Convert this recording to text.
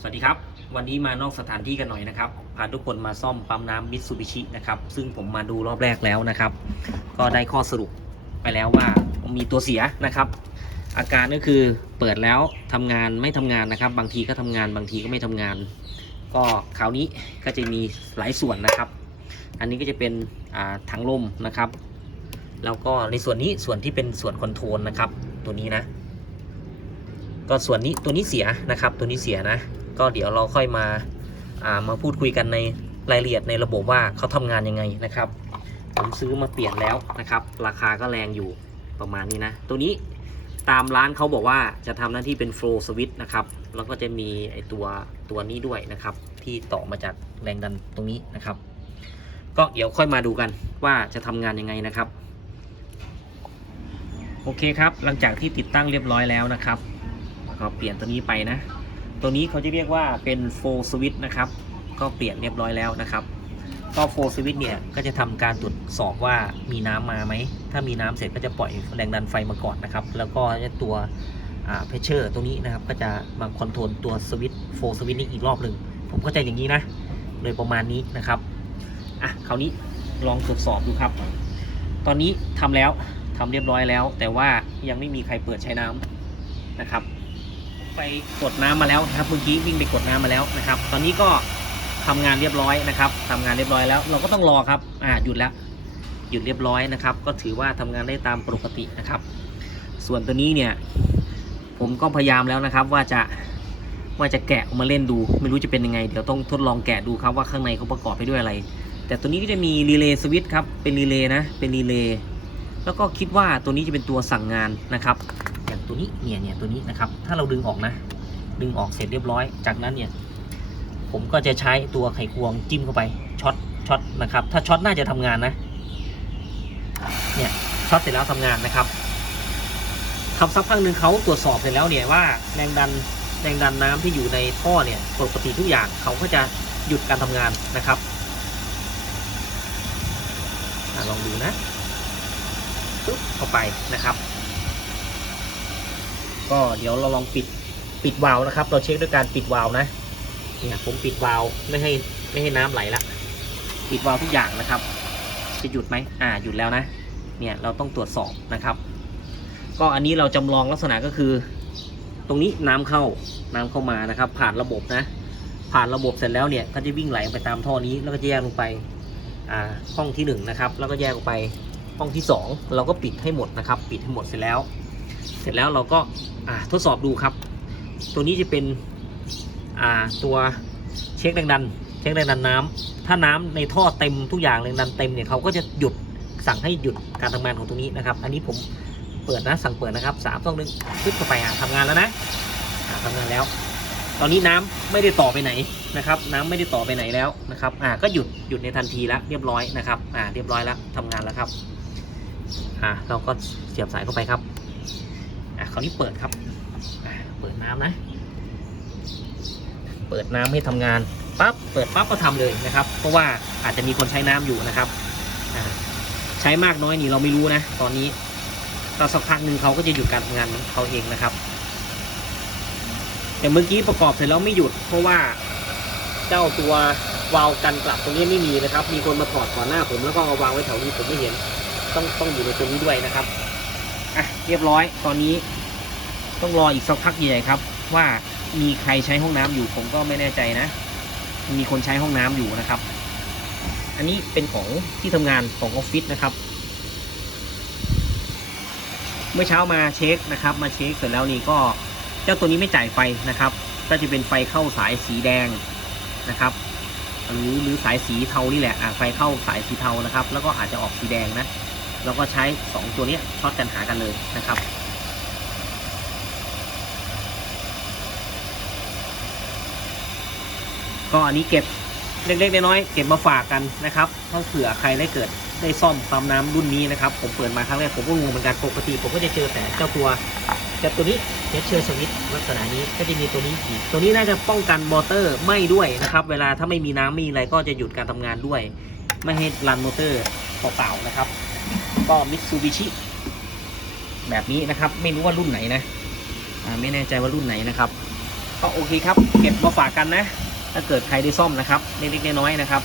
สวัสดีครับ วันนี้มานอกสถานที่กันหน่อยนะครับ พาทุกคนมาซ่อมปั๊มน้ำมิตซูบิชินะครับ ซึ่งผมมาดูรอบแรกแล้วนะครับ ก็ได้ข้อสรุปไปแล้วว่ามีตัวเสียนะครับ อาการก็คือเปิดแล้วทำงานไม่ทำงานนะครับ บางทีก็ทำงานบางทีก็ไม่ทำงาน ก็คราวนี้ก็จะมีหลายส่วนนะครับ อันนี้ก็จะเป็นอ่าถังลมนะครับ แล้วก็ในส่วนนี้ส่วนที่เป็นส่วนคอนโทรลนะครับ ตัวนี้นะก็ส่วนนี้ตัวนี้เสียนะครับ ตัวนี้เสียนะ ก็เดี๋ยวเราค่อยมาามาพูดคุยกันในรายละเอียดในระบบว่าเขาทำงานยังไงนะครับผมซื้อมาเปลี่ยนแล้วนะครับ ราคาก็แรงอยู่ประมาณนี้นะ ตัวนี้ตามร้านเขาบอกว่าจะทำหน้าที่เป็นโฟล์สวิตนะครับ แล้วก็จะมีไอตัวตัวนี้ด้วยนะครับ ที่ต่อมาจากแรงดันตรงนี้นะครับ ก็เดี๋ยวค่อยมาดูกันว่าจะทำงานยังไงนะครับ โอเคครับ หลังจากที่ติดตั้งเรียบร้อยแล้วนะครับก็เปลี่ยนตัวนี้ไปนะ ตัวนี้เขาจะเรียกว่าเป็นโฟล์สวิตนะครับ ก็เปลี่ยนเรียบร้อยแล้วนะครับ ก็โฟล์สวิตเนี่ยก็จะทำการตรวจสอบว่ามีน้ำมาไหม ถ้ามีน้ำเสร็จก็จะปล่อยแรงดันไฟมาก่อนนะครับ แล้วก็ตัวเพชเชอร์ตรงนี้นะครับ ก็จะมาคอนโทรลตัวสวิตโฟล์สวิตนี้อีกรอบหนึ่ง ผมเข้าใจอย่างนี้นะโดยประมาณนี้นะครับ อะ คราวนี้ลองตรวจสอบดูครับ ตอนนี้ทำแล้วทำเรียบร้อยแล้ว แต่ว่ายังไม่มีใครเปิดใช้น้ำนะครับ ไปกดน้ำมาแล้วนะครับเมื่อกี้วิ่งไปกดน้ำมาแล้วนะครับ ตอนนี้ก็ทำงานเรียบร้อยนะครับทำงานเรียบร้อยแล้ว เราก็ต้องรอครับอ่าหยุดแล้วหยุดเรียบร้อยนะครับ ก็ถือว่าทำงานได้ตามปกตินะครับ ส่วนตัวนี้เนี่ย ผมก็พยายามแล้วนะครับ ว่าจะว่าจะแกะออกมาเล่นดู ไม่รู้จะเป็นยังไง เดี๋ยวต้องทดลองแกะดูครับว่าข้างในเขาประกอบไปด้วยอะไร แต่ตัวนี้ก็จะมีรีเลย์สวิตช์ครับเป็นรีเลย์นะเป็นรีเลย์แล้วก็คิดว่าตัวนี้จะเป็นตัวสั่งงานนะครับ ตัวนี้เนี่ยเนี่ยตัวนี้นะครับ ถ้าเราดึงออกนะ ดึงออกเสร็จเรียบร้อย จากนั้นเนี่ย ผมก็จะใช้ตัวไขควงจิ้มเข้าไปช็อตช็อตนะครับ ถ้าช็อตน่าจะทำงานนะ เนี่ยช็อตเสร็จแล้วทำงานนะครับทำสักพักหนึ่งเขาตรวจสอบเสร็จแล้วเนี่ยว่าแรงดันแรงดันน้ำที่อยู่ในท่อเนี่ยปกติทุกอย่างเขาก็จะหยุดการทำงานนะครับอลองดูนะปึ๊บเข้าไปนะครับ ก็เดี๋ยวเราลองปิดปิดวาล์วนะครับ เราเช็คด้วยการปิดวาล์วนะเนี่ยผมปิดวาล์วไม่ให้ไม่ให้น้ำไหลละปิดวาล์วทุกอย่างนะครับ จะหยุดไหมอ่าหยุดแล้วนะ เนี่ยเราต้องตรวจสอบนะครับ ก็อันนี้เราจำลองลักษณะก็คือ ตรงนี้น้ำเข้าน้ำเข้ามานะครับ ผ่านระบบนะ ผ่านระบบเสร็จแล้วเนี่ยก็จะวิ่งไหลไปตามท่อนี้แล้วก็จะแยกลงไปอ่าห้องที่หนึ่งนะครับแล้วก็แยกออกไปห้องที่สองเราก็ปิดให้หมดนะครับ ปิดให้หมดเสร็จแล้ว เสร็จแล้วเราก็ทดสอบดูครับ ตัวนี้จะเป็นตัวเช็คแรงดัน เช็คแรงดันน้ำถ้าน้ำในท่อเต็มทุกอย่างแรงดันเต็มเนี่ยเขาก็จะหยุดสั่งให้หยุดการทำงานของตรงนี้นะครับ อันนี้ผมเปิดนะสั่งเปิดนะครับสามต้องนึงขึ้นเข้าไปอะทำงานแล้วนะอ่าทำงานแล้ว ตอนนี้น้ำไม่ได้ต่อไปไหนนะครับ น้ำไม่ได้ต่อไปไหนแล้วนะครับอ่าก็หยุดหยุดในทันทีแล้วเรียบร้อยนะครับอ่าเรียบร้อยแล้วทำงานแล้วครับอ่าเราก็เสียบสายเข้าไปครับ อะคราวนี้เปิดครับเปิดน้ำนะ เปิดน้ำให้ทำงานปั๊บเปิดปั๊บก็ทำเลยนะครับ เพราะว่าอาจจะมีคนใช้น้ำอยู่นะครับใช้มากน้อยนี่เราไม่รู้นะ ตอนนี้ก็สักพักหนึ่งเขาก็จะหยุดการทำงานของเขาเองนะครับ แต่เมื่อกี้ประกอบเสร็จแล้วไม่หยุด เพราะว่าเจ้าตัววาล์วกันกลับตรงนี้ไม่มีนะครับ มีคนมาถอดก่อนหน้าผมแล้วก็เอาวางไว้แถวนี้ผมไม่เห็น ต้องต้องอยู่ในตรงนี้ด้วยนะครับ อะเรียบร้อย ตอนนี้ต้องรออีกสักพักใหญ่ครับ ว่ามีใครใช้ห้องน้ำอยู่ผมก็ไม่แน่ใจนะ มีคนใช้ห้องน้ำอยู่นะครับ อันนี้เป็นของที่ทำงานของออฟฟิศนะครับ เมื่อเช้ามาเช็คนะครับ มาเช็คเสร็จแล้วนี่ก็เจ้าตัวนี้ไม่จ่ายไฟนะครับ ก็จะเป็นไฟเข้าสายสีแดงนะครับหรือหรือสายสีเทานี่แหละอะไฟเข้าสายสีเทานะครับ แล้วก็อาจจะออกสีแดงนะ เราก็ใช้ 2 ตัวนี้ช็อตกันหากันเลยนะครับก็อันนี้เก็บเล็กๆน้อยๆเก็บมาฝากกันนะครับถ้าเผื่อใครได้เกิดได้ซ่อมปั๊มน้ำรุ่นนี้นะครับ ผมเปิดมาครั้งแรกผมก็งงเหมือนกันปกติ ผมก็จะเจอแต่เจ้าตัวแต่ตัวนี้เทสเชอร์สวิตลักษณะนี้ก็จะมีตัวนี้อีกตัวนี้น่าจะป้องกันมอเตอร์ไหม่ด้วยนะครับ เวลาถ้าไม่มีน้ำไม่มีอะไรก็จะหยุดการทำงานด้วย ไม่ให้รันมอเตอร์เปล่าๆนะครับ ก็มิตซูบิชิแบบนี้นะครับ ไม่รู้ว่ารุ่นไหนนะไม่แน่ใจว่ารุ่นไหนนะครับ ก็โอเคครับ เก็บมาฝากกันนะ ถ้าเกิดใครได้ซ่อมนะครับเล็กๆน้อยๆนะครับ